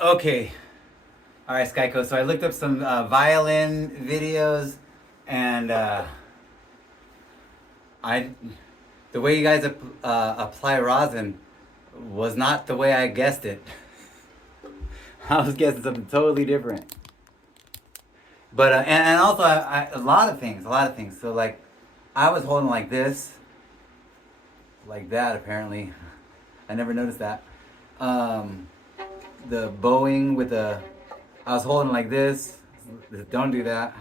Okay. All right, Skyco. So I looked up some violin videos, and I, the way you guys apply rosin was not the way I guessed it. I was guessing something totally different. But and also a a lot of things. So like, I was holding like this, like that. Apparently, I never noticed that. Um, the bowing with the, I was holding like this. Don't do that.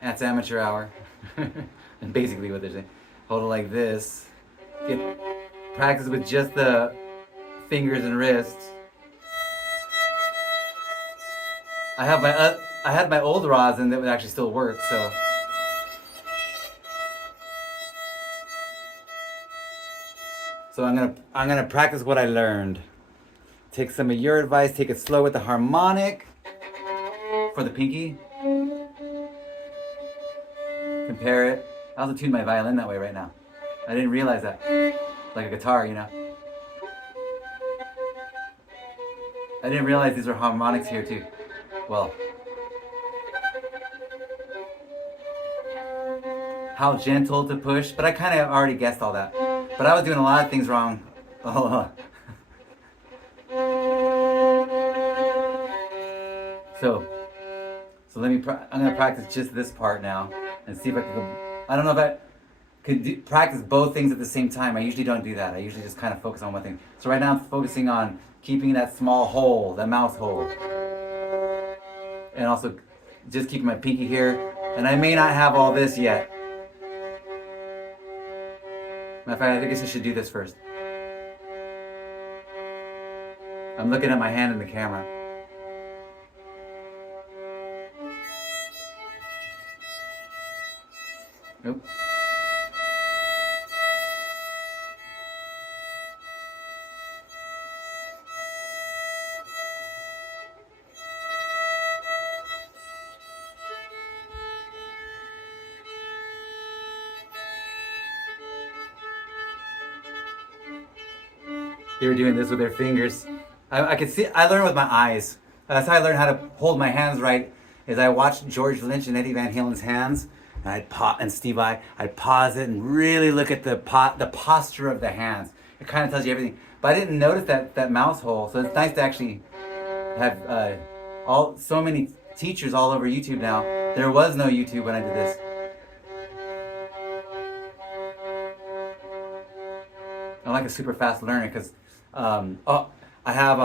That's amateur hour. And basically what they're saying. Hold it like this. Get practice with just the fingers and wrists. I had my old rosin that would actually still work, so I'm gonna practice what I learned. Take some of your advice, take it slow with the harmonic for the pinky. Compare it. I also tune my violin that way right now. I didn't realize that. Like a guitar, you know. I didn't realize these were harmonics here too. Well, how gentle to push, but I kind of already guessed all that. But I was doing a lot of things wrong. Oh. so, so I'm gonna practice just this part now and see if I can go. I don't know if I could practice both things at the same time. I usually don't do that. I usually just kind of focus on one thing. So right now I'm focusing on keeping that small hole, that mouse hole, and also just keeping my pinky here. And I may not have all this yet. Matter of fact, I guess I should do this first. I'm looking at my hand in the camera. Nope. They were doing this with their fingers. I could see. I learned with my eyes. That's how I learned how to hold my hands right. Is I watched George Lynch and Eddie Van Halen's hands, and and Steve Vai. I'd pause it and really look at the posture of the hands. It kind of tells you everything. But I didn't notice that mouse hole. So it's nice to actually have all so many teachers all over YouTube now. There was no YouTube when I did this. I'm like a super fast learner because I have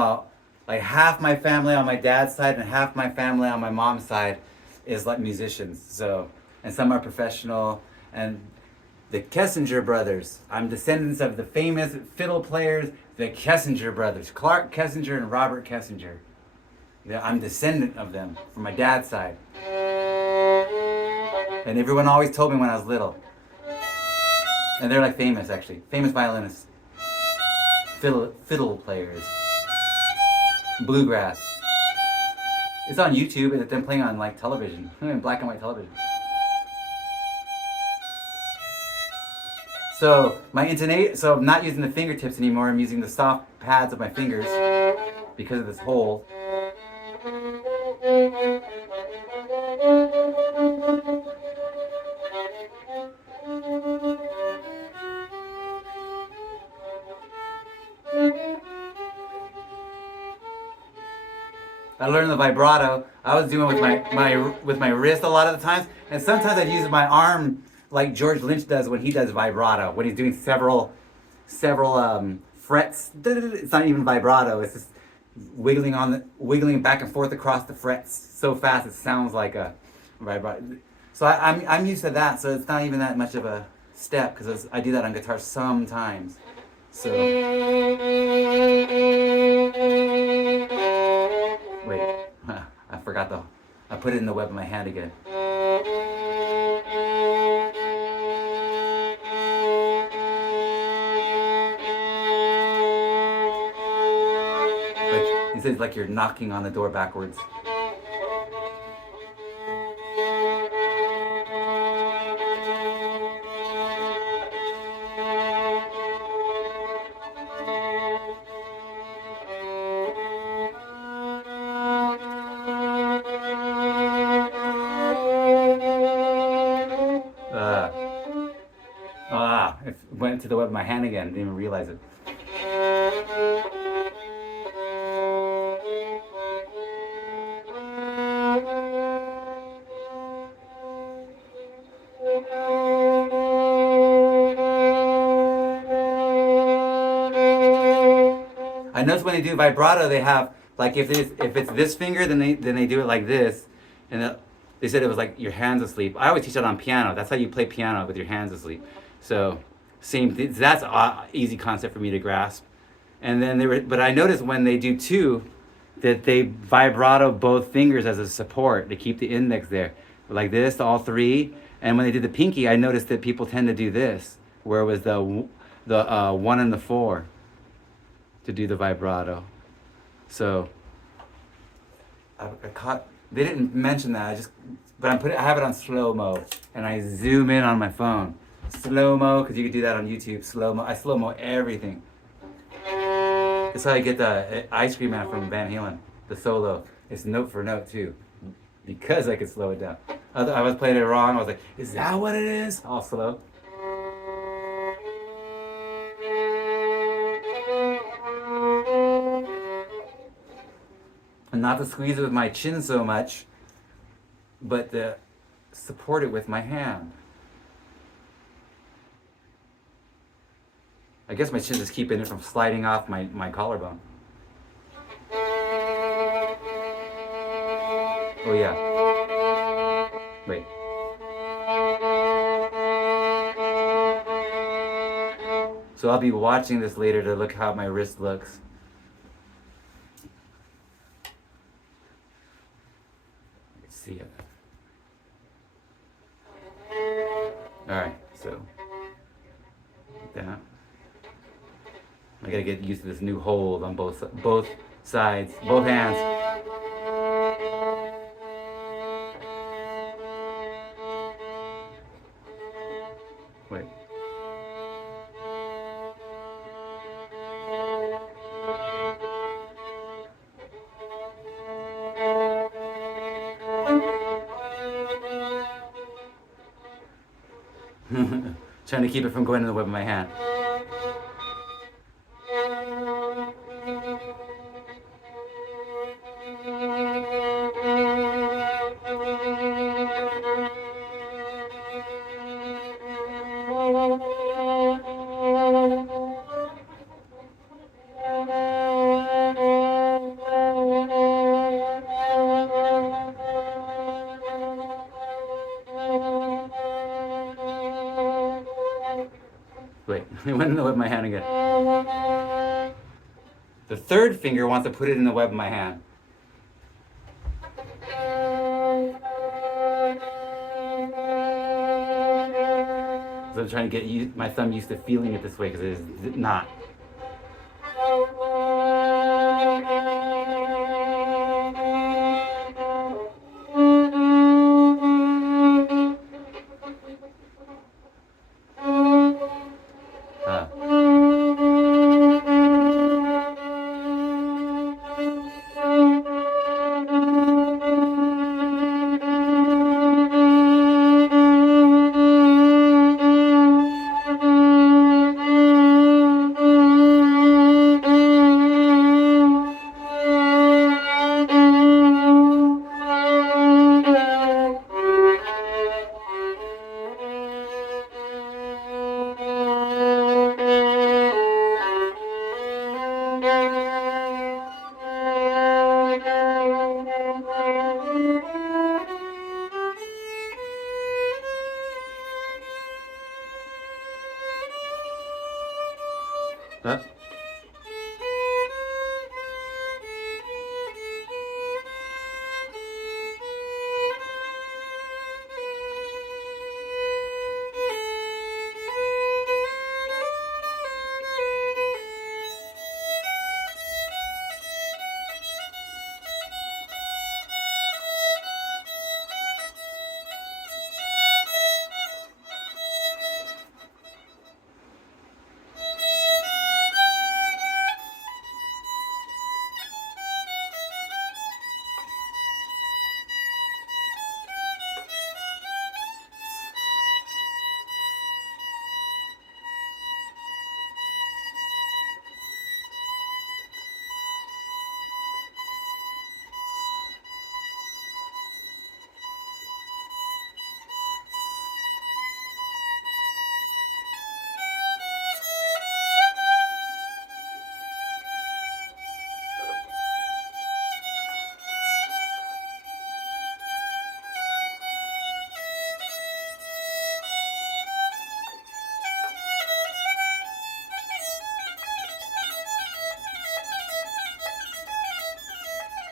like half my family on my dad's side and half my family on my mom's side is like musicians. So, and some are professional. And the Kessinger brothers, I'm descendants of the famous fiddle players, the Kessinger brothers, Clark Kessinger and Robert Kessinger. Yeah, I'm descendant of them from my dad's side. And everyone always told me when I was little. And they're like famous actually, famous violinists, fiddle players, bluegrass. It's on YouTube and it's them playing on like television, in black and white television. So so I'm not using the fingertips anymore. I'm using the soft pads of my fingers because of this hole. I learned the vibrato. I was doing with my wrist a lot of the times, and sometimes I'd use my arm like George Lynch does when he does vibrato. When he's doing several frets. It's not even vibrato. It's just wiggling back and forth across the frets so fast it sounds like a vibrato. So I'm used to that. So it's not even that much of a step because I do that on guitar sometimes. So. Wait, I forgot though. I put it in the web of my hand again. Like, he says like you're knocking on the door backwards. went to the web of my hand again. Didn't even realize it. I noticed when they do vibrato, they have like if it's this finger, then they do it like this, and they said it was like your hands asleep. I always teach that on piano. That's how you play piano, with your hands asleep. So same thing. That's an easy concept for me to grasp. And then but I noticed when they do two, that they vibrato both fingers as a support to keep the index there, like this, all three. And when they did the pinky, I noticed that people tend to do this, where it was the 1 and the 4 to do the vibrato. So I caught. They didn't mention that. But I have it on slow mo, and I zoom in on my phone. Slow mo, because you can do that on YouTube. Slow mo. I slow mo everything. That's how I get the Ice Cream Man from Van Halen, the solo. It's note for note too, because I could slow it down. I was playing it wrong. I was like, is that what it is? All slow. And not to squeeze it with my chin so much, but to support it with my hand. I guess my chin is keeping it from sliding off my collarbone. Oh yeah. Wait. So I'll be watching this later to look how my wrist looks. Let's see it. Alright, so like that. I gotta get used to this new hold on both sides, both hands. Wait. Trying to keep it from going in the web of my hand. Wait, it went in the web of my hand again. The third finger wants to put it in the web of my hand. So I'm trying to get my thumb used to feeling it this way, because it is not.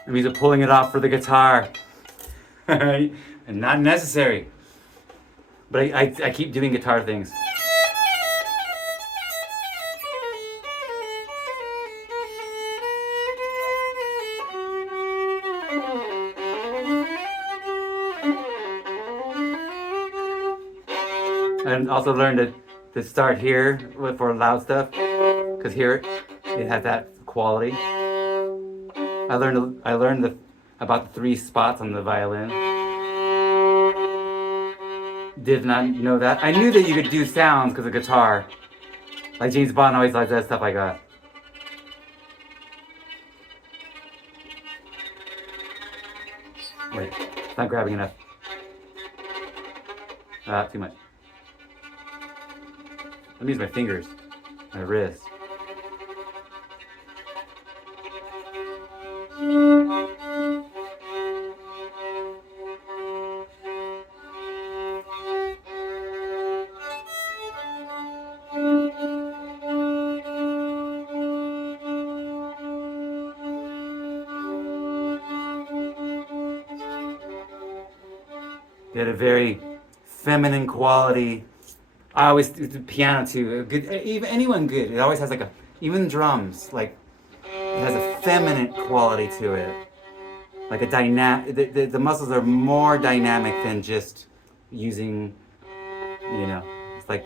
It means pulling it off for the guitar. And not necessary. But I keep doing guitar things. And also learned to start here for loud stuff, because here it has that quality. I learned about the 3 spots on the violin. Did not know that. I knew that you could do sounds because of guitar. Like James Bond always likes that stuff like that. Wait, it's not grabbing enough. Too much. Let me use my fingers, my wrist. They had a very feminine quality. I always do the piano too. Good, even anyone good. It always has like even drums, like it has a feminine quality to it. Like a the muscles are more dynamic than just using, it's like.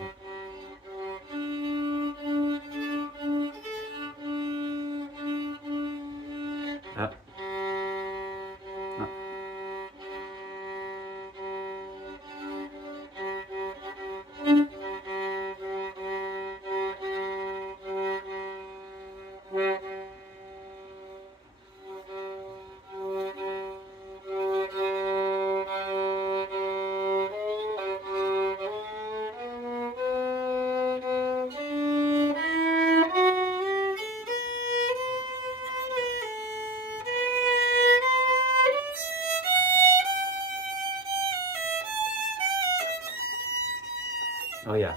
Oh yeah.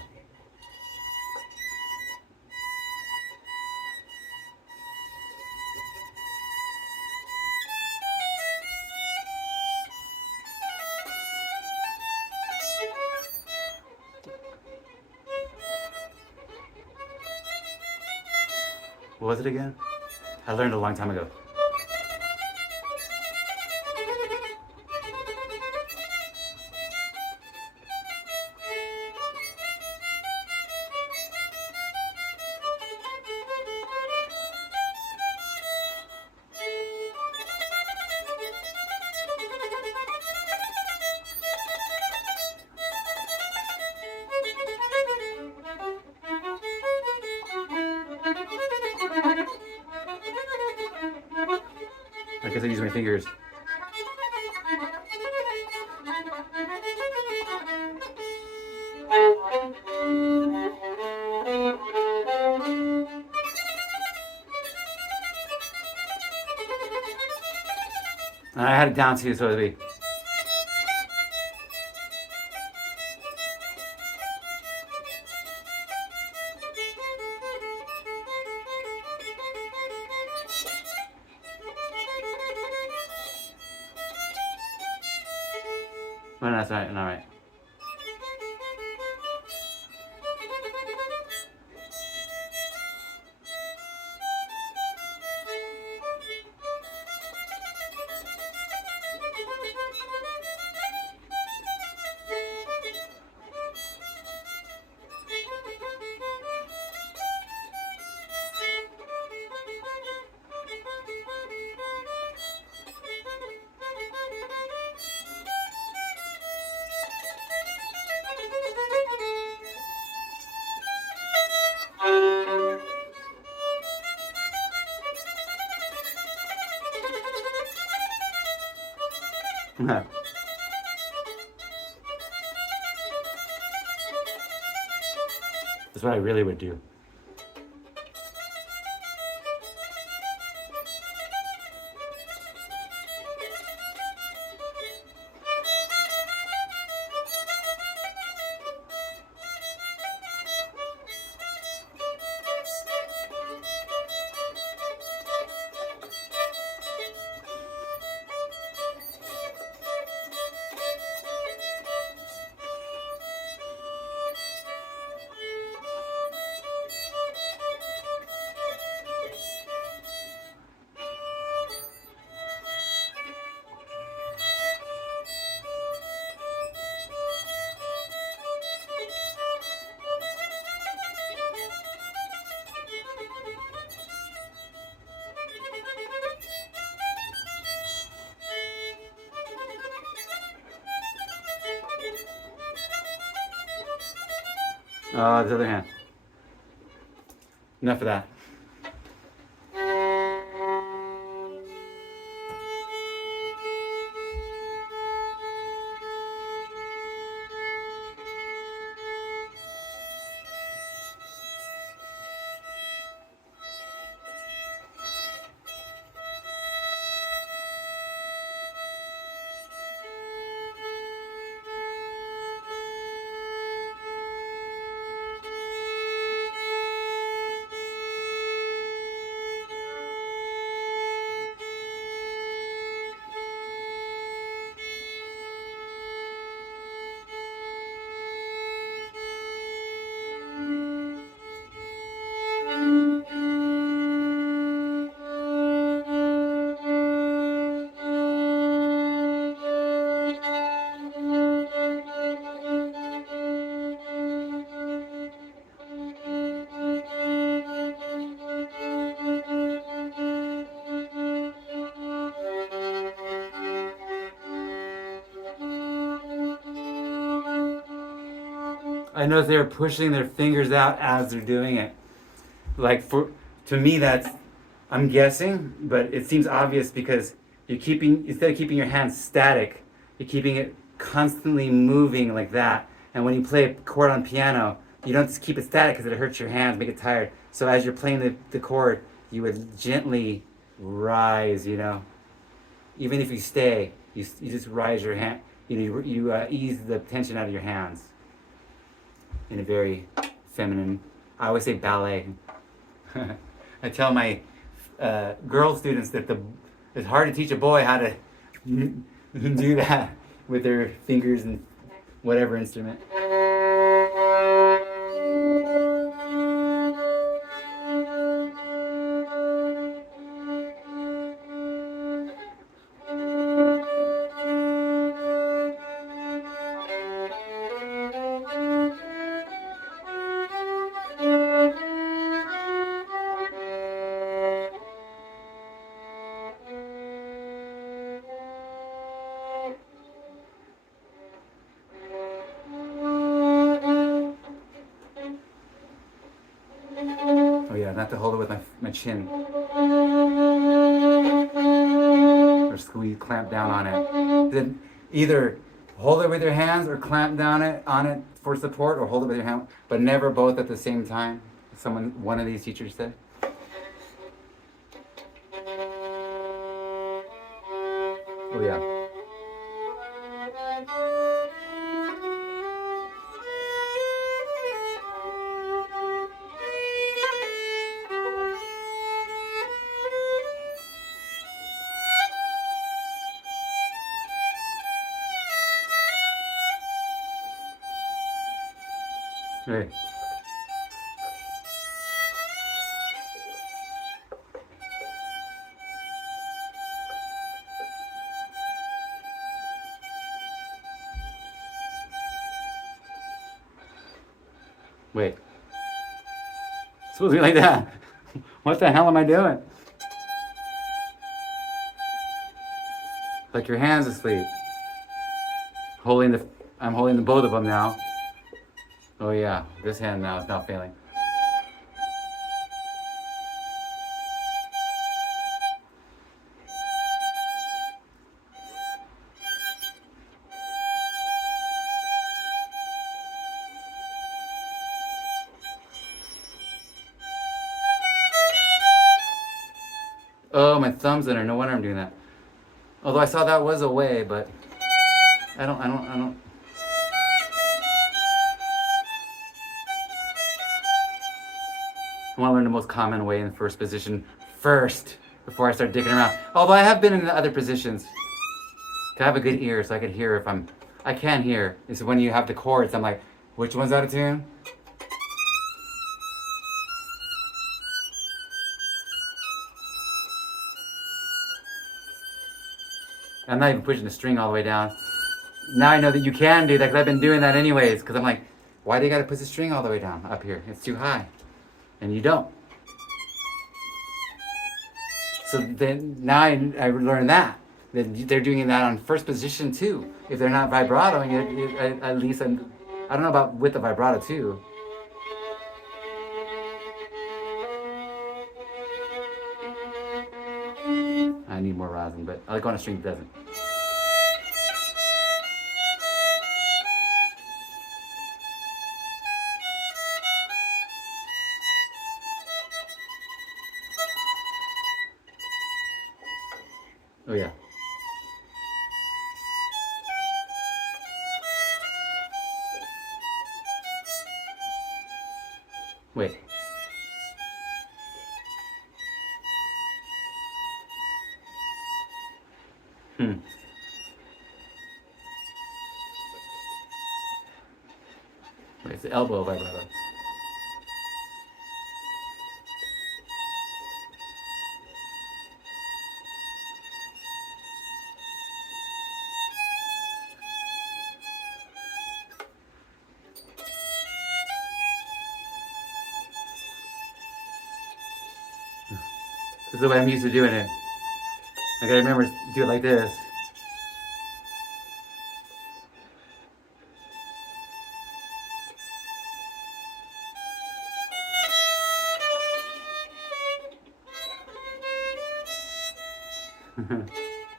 What was it again? I learned a long time ago. I guess I use my fingers. And I had it down too, so it'd be. No, that's right, all right. That's what I really would do. Oh, the other hand. Enough of that. I noticed they were pushing their fingers out as they're doing it. Like to me, that's, I'm guessing, but it seems obvious because you're keeping, instead of keeping your hands static, you're keeping it constantly moving like that. And when you play a chord on piano, you don't just keep it static because it hurts your hands, make it tired. So as you're playing the chord, you would gently rise, you know. Even if you stay, you just rise your hand. You ease the tension out of your hands in a very feminine, I always say ballet. I tell my girl students that it's hard to teach a boy how to do that with their fingers and whatever instrument. Oh yeah, not to hold it with my chin. Or squeeze, clamp down on it. Then either hold it with your hands or clamp down on it for support, or hold it with your hand, but never both at the same time. One of these teachers said. Oh yeah. Right. Wait. It's supposed to be like that. What the hell am I doing? Like your hands asleep. I'm holding the both of them now. Oh yeah, this hand now is not failing. Oh, my thumb's in there. No wonder I'm doing that. Although I saw that was a way, but I don't. I want to learn the most common way in the first position first before I start digging around. Although I have been in the other positions. I have a good ear, so I can hear if I can hear. It's when you have the chords, I'm like, which one's out of tune? I'm not even pushing the string all the way down. Now I know that you can do that because I've been doing that anyways. Because I'm like, why do you got to push the string all the way down up here? It's too high. And you don't. So then now I learned that they're doing that on first position too. If they're not vibratoing it, at least I don't know about with the vibrato too. I need more rosin, but I like on a string that doesn't. Oh yeah. Wait. Hmm. Wait, it's the elbow vibrato. This is the way I'm used to doing it. I gotta remember to do it like this.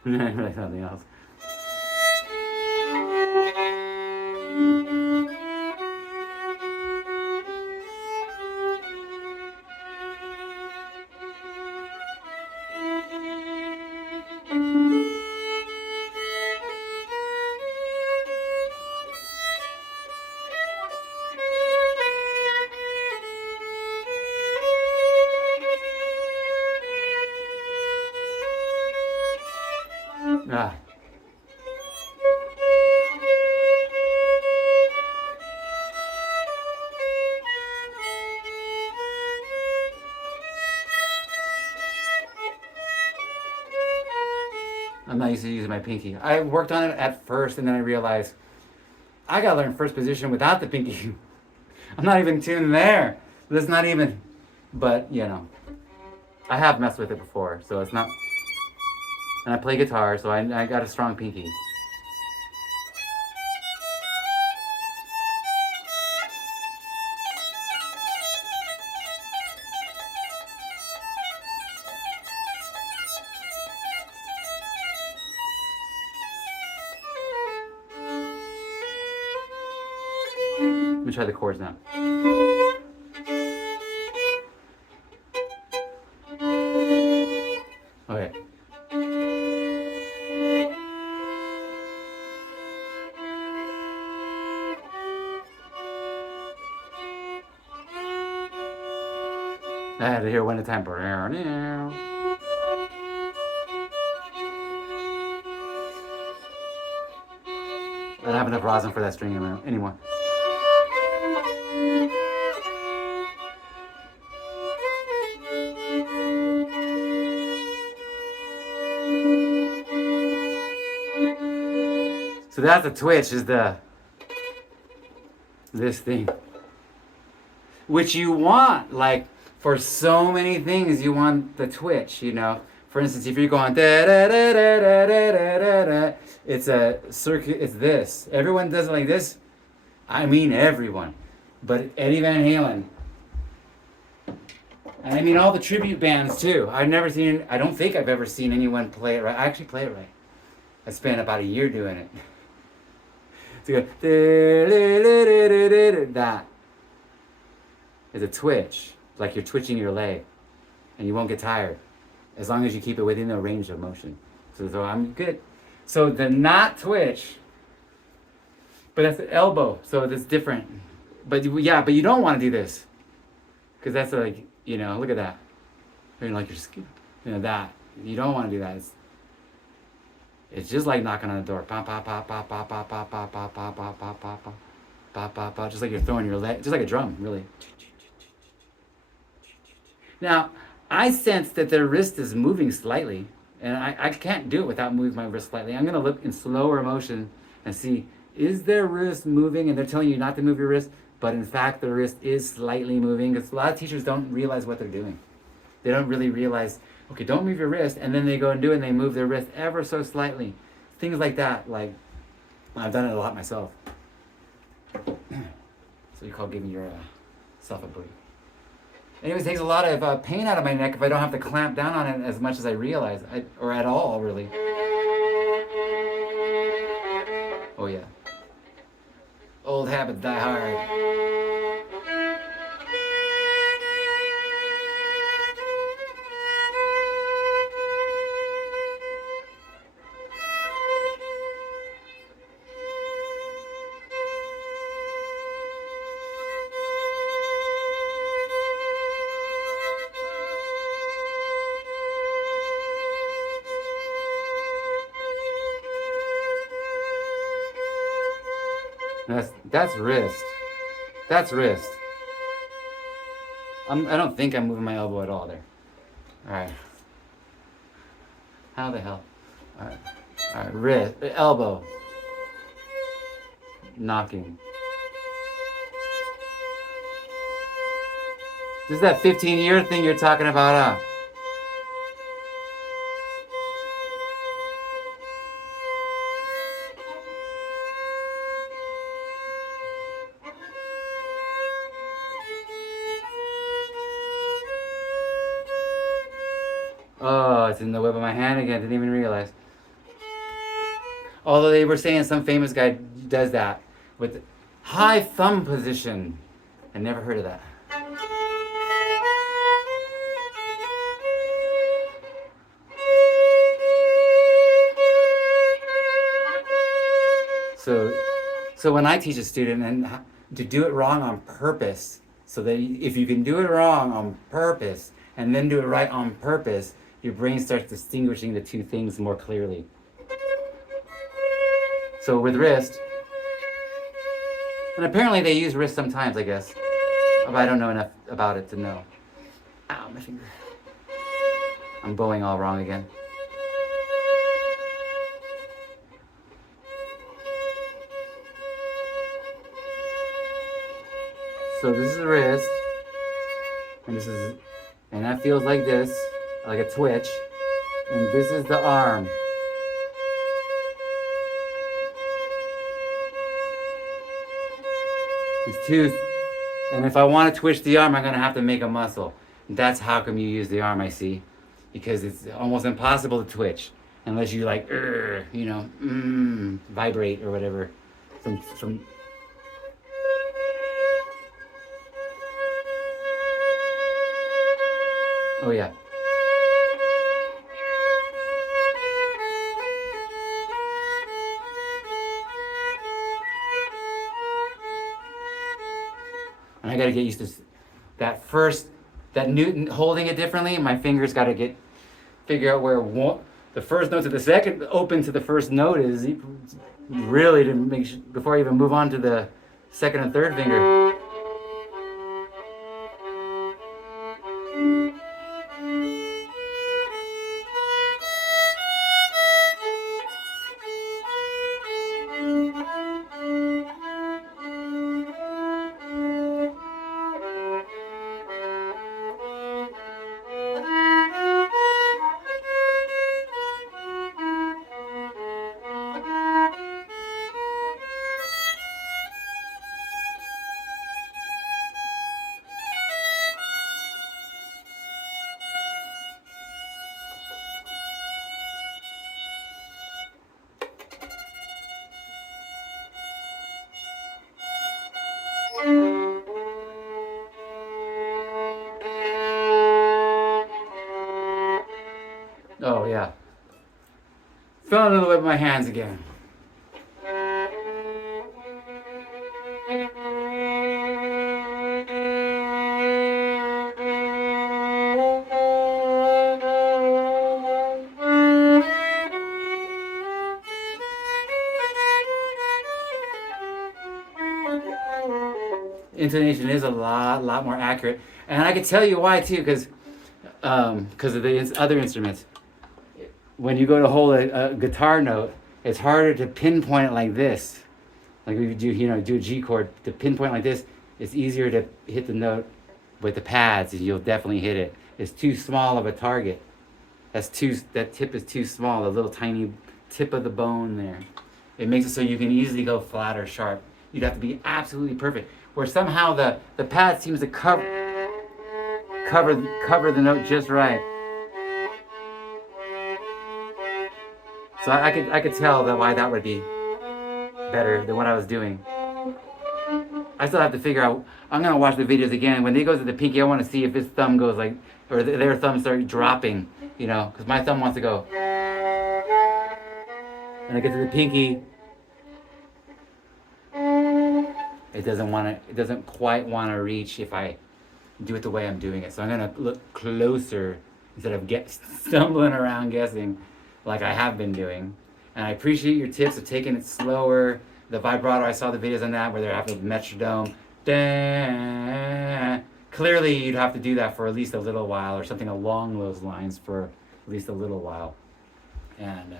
Like something else. Ah. I'm not used to using my pinky. I worked on it at first, and then I realized I gotta learn first position without the pinky. I'm not even tuned there. That's not even. But you know, I have messed with it before, so it's not. And I play guitar, so I got a strong pinky. Let me try the chords now. Okay. I had to hear one at a time. I don't have enough rosin for that string anymore. So that's the twitch, is this thing. Which you want, like, for so many things you want the twitch, you know. For instance, if you're going da da da da da da da da, it's a circuit, it's this. Everyone does it like this. I mean everyone. But Eddie Van Halen. And I mean all the tribute bands too. I don't think I've ever seen anyone play it right. I actually play it right. I spent about a year doing it. So you go, that is a twitch. Like you're twitching your leg. And you won't get tired. As long as you keep it within the range of motion. So I'm good. So the not twitch, but that's the elbow. So that's different. But yeah, but you don't want to do this. Because that's like, you know, look at that. I mean, like your skin. You know, that. You don't want to do that. It's just like knocking on the door. Pop, pop, pop, pop, pop, pop, pop, pop, pop, pop, pop, pop, pop, pop, pop, pop, pop. Just like you're throwing your leg. Just like a drum, really. Now, I sense that their wrist is moving slightly, and I can't do it without moving my wrist slightly. I'm going to look in slower motion and see, is their wrist moving? And they're telling you not to move your wrist, but in fact, the wrist is slightly moving. Because a lot of teachers don't realize what they're doing. They don't really realize, okay, don't move your wrist, and then they go and do it, and they move their wrist ever so slightly. Things like that, like, I've done it a lot myself. So you call giving yourself a break. Anyways, it takes a lot of pain out of my neck if I don't have to clamp down on it as much as I realize, or at all, really. Oh yeah. Old habits die hard. That's wrist. That's wrist. I don't think I'm moving my elbow at all there. All right. How the hell? All right. All right. Wrist, elbow. Knocking. This is that 15-year thing you're talking about, huh? Oh, it's in the web of my hand again. Didn't even realize. Although they were saying some famous guy does that with high thumb position. I never heard of that. So when I teach a student and to do it wrong on purpose, so that if you can do it wrong on purpose and then do it right on purpose, your brain starts distinguishing the two things more clearly. So with wrist, and apparently they use wrist sometimes, I guess. But I don't know enough about it to know. Ow, my finger. I'm bowing all wrong again. So this is the wrist, and that feels like this, like a twitch, and this is the arm. It's two, and if I want to twitch the arm, I'm gonna have to make a muscle. That's how come you use the arm, I see, because it's almost impossible to twitch unless you like, vibrate or whatever. Some. Oh yeah. And I gotta get used to that Newton holding it differently. My fingers gotta figure out where the first note to the second open to the first note is, really to make sure before I even move on to the second and third finger. Oh yeah. Fell into the web of my hands again. Intonation is a lot more accurate, and I can tell you why too, because of the other instruments. When you go to hold a guitar note, it's harder to pinpoint it like this. Like if you do a G chord, to pinpoint like this, it's easier to hit the note with the pads, and you'll definitely hit it. It's too small of a target. That tip is too small, the little tiny tip of the bone there. It makes it so you can easily go flat or sharp. You'd have to be absolutely perfect. Where somehow the pad seems to cover. cover the note just right. So I could tell that why that would be better than what I was doing. I still have to figure out. I'm gonna watch the videos again. When they go to the pinky, I want to see if his thumb goes like, or their thumb start dropping. You know, because my thumb wants to go. And I get to the pinky, it doesn't want to. It doesn't quite want to reach if I do it the way I'm doing it. So I'm gonna look closer instead of stumbling around guessing, like I have been doing. And I appreciate your tips of taking it slower. The vibrato, I saw the videos on that where they're having metronome. Clearly, you'd have to do that for at least a little while, or something along those lines for at least a little while, and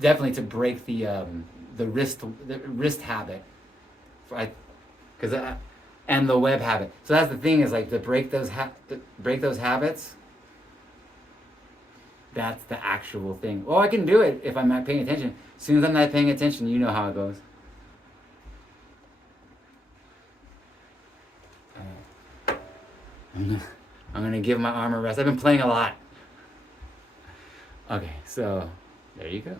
definitely to break the wrist habit, and the web habit. So that's the thing, is like to break those habits. That's the actual thing. Well, I can do it if I'm not paying attention. As soon as I'm not paying attention, you know how it goes. I'm gonna give my arm a rest. I've been playing a lot. Okay, so there you go.